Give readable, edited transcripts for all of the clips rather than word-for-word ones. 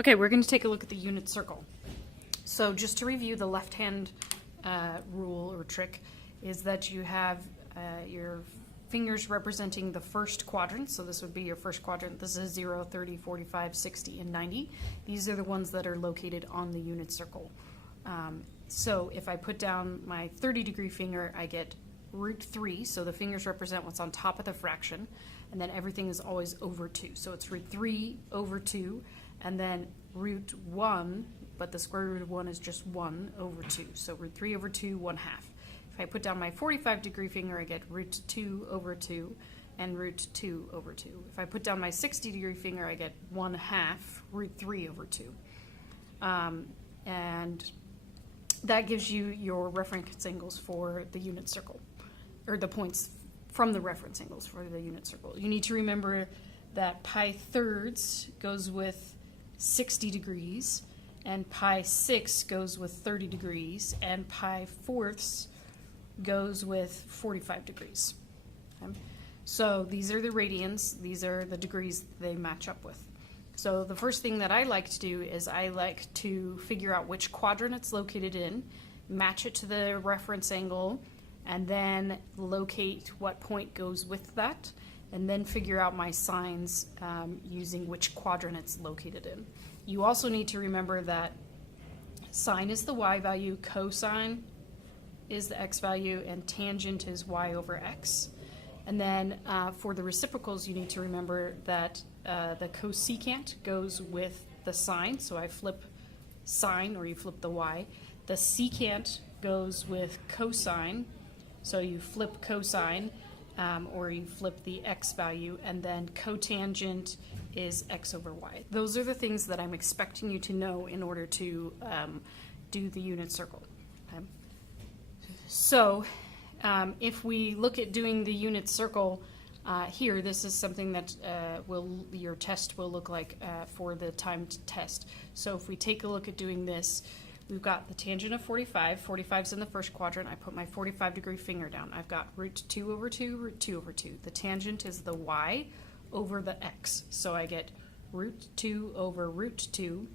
Okay, we're going to take a look at the unit circle. So just to review, the left-hand rule or trick is that you have your fingers representing the first quadrant. So this would be your first quadrant. This is 0, 30, 45, 60, and 90. These are the ones that are located on the unit circle. So if I put down my 30-degree finger, I get root 3. So the fingers represent what's on top of the fraction. And then everything is always over 2. So it's root 3 over 2. And then root 1, but the square root of 1 is just 1 over 2. So root 3 over 2, 1/2. If I put down my 45-degree finger, I get root 2 over 2 and root 2 over 2. If I put down my 60-degree finger, I get 1/2 root 3 over 2. And that gives you your reference angles for the unit circle, or the points from the reference angles for the unit circle. You need to remember that pi thirds goes with 60 degrees, and pi 6 goes with 30 degrees, and pi fourths goes with 45 degrees. Okay? So these are the radians, these are the degrees they match up with. So the first thing that I like to do is I like to figure out which quadrant it's located in, match it to the reference angle, and then locate what point goes with that, and then figure out my signs using which quadrant it's located in. You also need to remember that sine is the y value, cosine is the x value, and tangent is y over x. And then for the reciprocals, you need to remember that the cosecant goes with the sine, so I flip sine, or you flip the y. The secant goes with cosine, so you flip cosine, or you flip the x value, and then cotangent is x over y. Those are the things that I'm expecting you to know in order to do the unit circle. Okay? So if we look at doing the unit circle here, this is something that your test will look like for the timed test. So if we take a look at doing this, we've got the tangent of 45. 45 is in the first quadrant. I put my 45-degree finger down. I've got root 2 over 2, root 2 over 2. The tangent is the y over the x. So I get root 2 over root 2,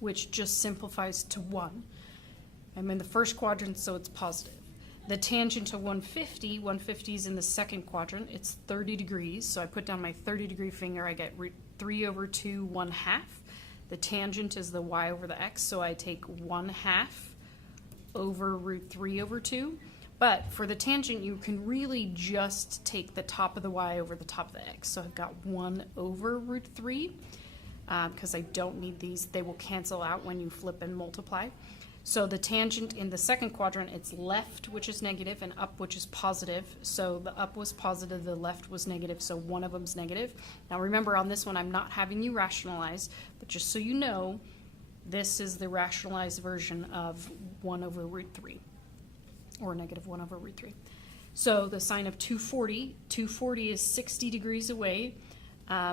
which just simplifies to 1. I'm in the first quadrant, so it's positive. The tangent to 150, 150 is in the second quadrant. It's 30 degrees, so I put down my 30-degree finger. I get root 3 over 2, 1/2. The tangent is the y over the x, so I take 1/2 over root 3 over 2. But for the tangent, you can really just take the top of the y over the top of the x. So I've got 1 over root 3, because I don't need these. They will cancel out when you flip and multiply. So the tangent in the second quadrant, it's left, which is negative, and up, which is positive. So the up was positive, the left was negative, so one of them's negative. Now remember, on this one, I'm not having you rationalize, but just so you know, this is the rationalized version of 1 over root 3, or negative 1 over root 3. So the sine of 240, 240 is 60 degrees away.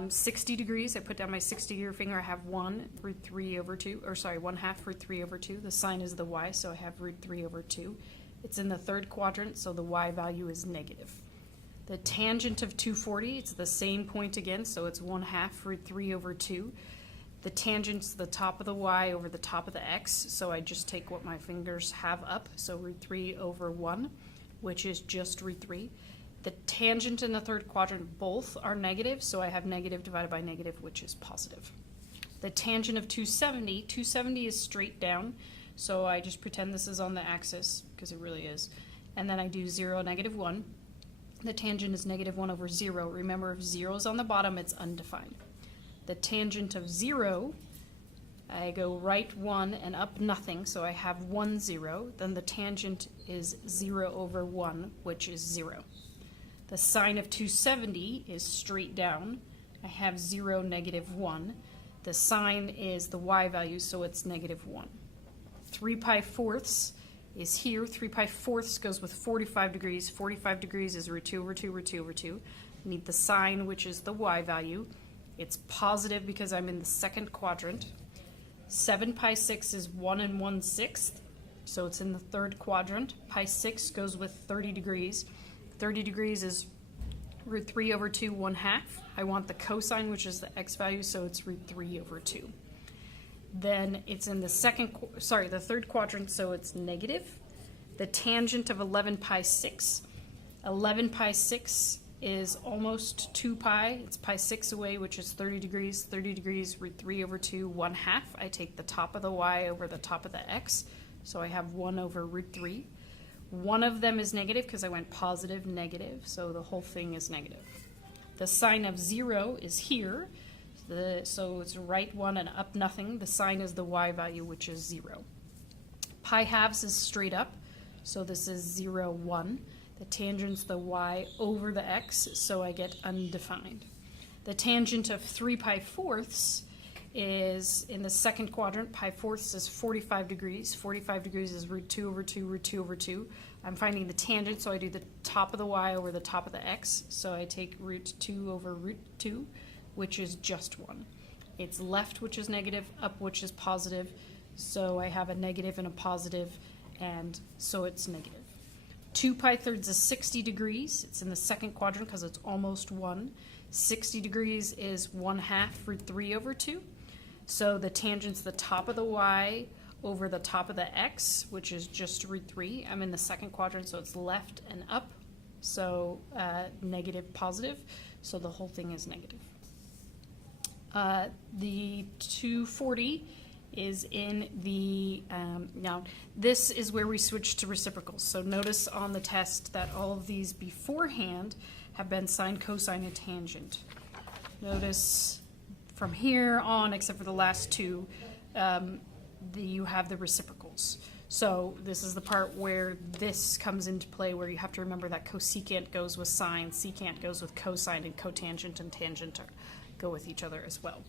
60 degrees, I put down my 60-degree finger, I have 1 root 3 over 2, or sorry, 1/2 root 3 over 2. The sine is the y, so I have root 3 over 2. It's in the third quadrant, so the y value is negative. The tangent of 240, it's the same point again, so it's 1/2 root 3 over 2. The tangent's the top of the y over the top of the x, so I just take what my fingers have up, so root 3 over 1, which is just root 3. The tangent in the third quadrant, both are negative, so I have negative divided by negative, which is positive. The tangent of 270, 270 is straight down, so I just pretend this is on the axis, because it really is. And then I do 0, -1. The tangent is -1 over 0. Remember, if 0 is on the bottom, it's undefined. The tangent of 0, I go right 1 and up nothing, so I have 1, 0. Then the tangent is 0 over 1, which is 0. The sine of 270 is straight down. I have 0, -1. The sine is the y value, so it's -1. 3 pi fourths is here. 3 pi fourths goes with 45 degrees. 45 degrees is root 2 over 2, root 2 over 2. I need the sine, which is the y value. It's positive because I'm in the second quadrant. 7 pi 6 is 1 1/6, so it's in the third quadrant. Pi 6 goes with 30 degrees. 30 degrees is root 3 over 2, 1/2. I want the cosine, which is the x value, so it's root 3 over 2. then it's in the the third quadrant, so it's negative. The tangent of 11 pi 6. 11 pi 6 is almost 2 pi. It's pi 6 away, which is 30 degrees. 30 degrees, root 3 over 2, 1/2. I take the top of the y over the top of the x, so I have 1 over root 3. One of them is negative because I went positive, negative, so the whole thing is negative. The sign of 0 is here, so it's right 1 and up nothing. The sign is the y value, which is 0. Pi halves is straight up, so this is 0, 1. The tangent's the y over the x, so I get undefined. The tangent of 3 pi fourths is in the second quadrant. Pi fourths is 45 degrees. 45 degrees is root 2 over 2, root 2 over 2. I'm finding the tangent, so I do the top of the y over the top of the x. So I take root 2 over root 2, which is just 1. It's left, which is negative, up, which is positive. So I have a negative and a positive, and so it's negative. 2 pi thirds is 60 degrees. It's in the second quadrant because it's almost 1. 60 degrees is 1/2 root 3 over 2. So the tangent's the top of the y over the top of the x, which is just root 3. I'm in the second quadrant, so it's left and up. So negative, positive. So the whole thing is negative. The 240 is in the, now this is where we switch to reciprocals. So notice on the test that all of these beforehand have been sine, cosine, and tangent. Notice from here on, except for the last two, you have the reciprocals. So this is the part where this comes into play, where you have to remember that cosecant goes with sine, secant goes with cosine, and cotangent and tangent go with each other as well.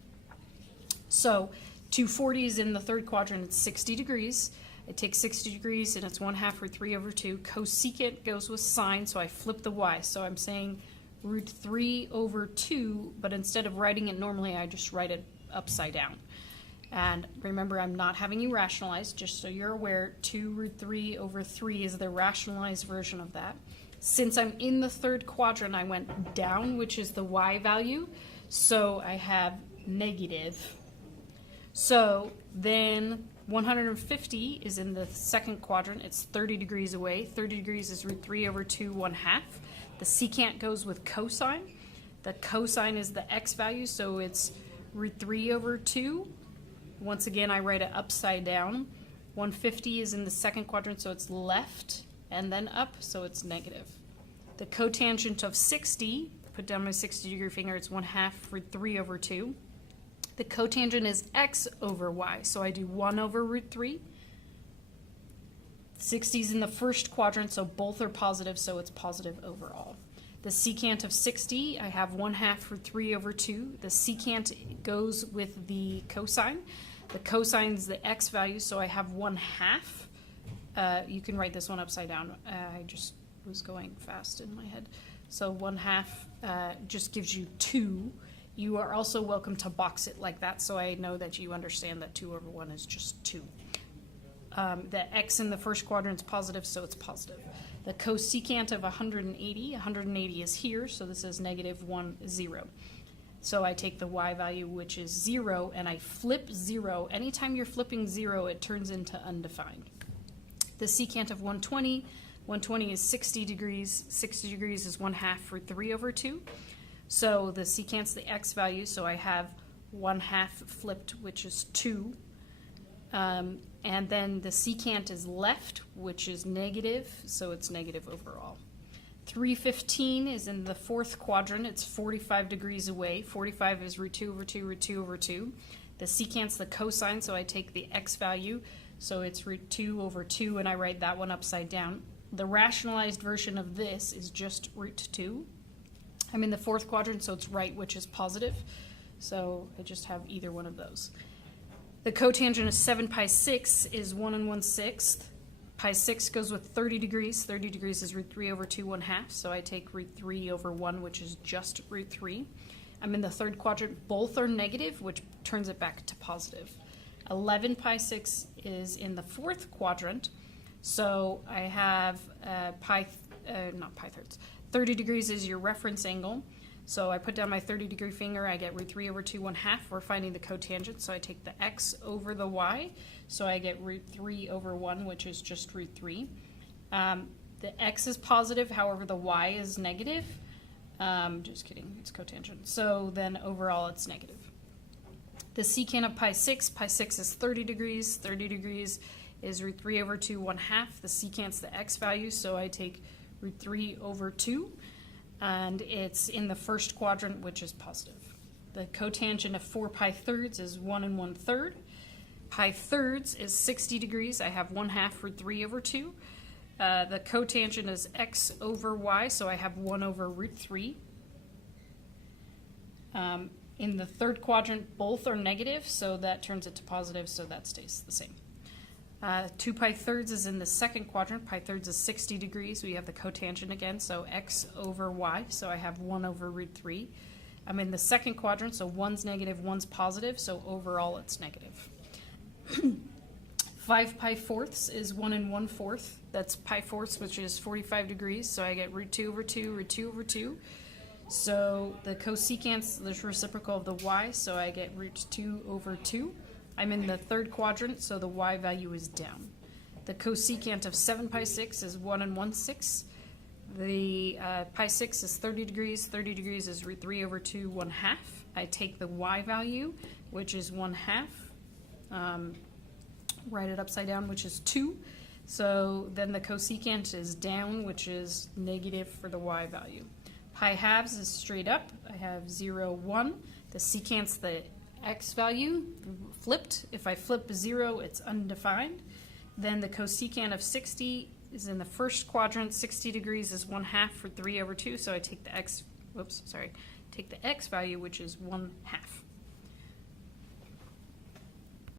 So 240 is in the third quadrant. It's 60 degrees. It takes 60 degrees, and it's 1/2 root 3 over 2. Cosecant goes with sine, so I flip the y. So I'm saying root 3 over 2, but instead of writing it normally, I just write it upside down. And remember, I'm not having you rationalize, just so you're aware, 2 root 3 over 3 is the rationalized version of that. Since I'm in the third quadrant, I went down, which is the y value, so I have negative. So then 150 is in the second quadrant. It's 30 degrees away. 30 degrees is root 3 over 2, 1/2. The secant goes with cosine. The cosine is the x value, so it's root 3 over 2. Once again, I write it upside down. 150 is in the second quadrant, so it's left and then up, so it's negative. The cotangent of 60, put down my 60-degree finger, it's 1/2 root 3 over 2. The cotangent is x over y, so I do 1 over root 3. 60 is in the first quadrant, so both are positive, so it's positive overall. The secant of 60, I have 1/2 root 3 over 2. The secant goes with the cosine. The cosine is the x value, so I have 1/2. You can write this one upside down. I just was going fast in my head. So 1/2 just gives you 2. You are also welcome to box it like that, so I know that you understand that 2 over 1 is just 2. The x in the first quadrant is positive, so it's positive. The cosecant of 180 is here, so this is negative 1, 0. So I take the y value, which is 0, and I flip 0. Anytime you're flipping 0, it turns into undefined. The secant of 120 is 60 degrees. 60 degrees is 1/2 root 3 over 2. So the secant's the x value, so I have 1/2 flipped, which is 2. And then the secant is left, which is negative, so it's negative overall. 315 is in the fourth quadrant. It's 45 degrees away. 45 is root 2 over 2, root 2 over 2. The secant's the cosine, so I take the x value, so it's root 2 over 2, and I write that one upside down. The rationalized version of this is just root 2. I'm in the fourth quadrant, so it's right, which is positive. So I just have either one of those. The cotangent of 7 pi 6 is 1 1/6. Pi 6 goes with 30 degrees. 30 degrees is root 3 over 2, 1/2. So I take root 3 over 1, which is just root 3. I'm in the third quadrant. Both are negative, which turns it back to positive. 11 pi 6 is in the fourth quadrant. So I have not pi thirds. 30 degrees is your reference angle. So I put down my 30-degree finger, I get root 3 over 2 1/2. We're finding the cotangent, so I take the x over the y. So I get root 3 over 1, which is just root 3. The x is positive, however the y is negative. Just kidding, it's cotangent. So then overall it's negative. The secant of pi 6 is 30 degrees. 30 degrees is root 3 over 2 1/2. The secant's the x value, so I take root 3 over 2. And it's in the first quadrant, which is positive. The cotangent of 4 pi thirds is 1 1/3. Pi thirds is 60 degrees. I have 1/2 root 3 over 2. The cotangent is x over y, so I have 1 over root 3. In the third quadrant, both are negative, so that turns it to positive, so that stays the same. 2 pi thirds is in the second quadrant. Pi thirds is 60 degrees. We have the cotangent again, so x over y, so I have 1 over root 3. I'm in the second quadrant, so 1's negative, 1's positive, so overall it's negative. 5 pi fourths is 1 1/4. That's pi fourths, which is 45 degrees, so I get root 2 over 2, root 2 over 2. So the cosecant's the reciprocal of the y, so I get root 2 over 2. I'm in the third quadrant, so the y value is down. The cosecant of 7 pi 6 is 1 1/6. The pi 6 is 30 degrees. 30 degrees is root 3 over 2 1/2. I take the y value, which is 1/2. Write it upside down, which is 2. So then the cosecant is down, which is negative for the y value. Pi halves is straight up. I have 0, 1. The secant's the x value flipped. If I flip 0, it's undefined. Then the cosecant of 60 is in the first quadrant. 60 degrees is 1/2 for 3 over 2, so I take the x, take the x value, which is 1/2.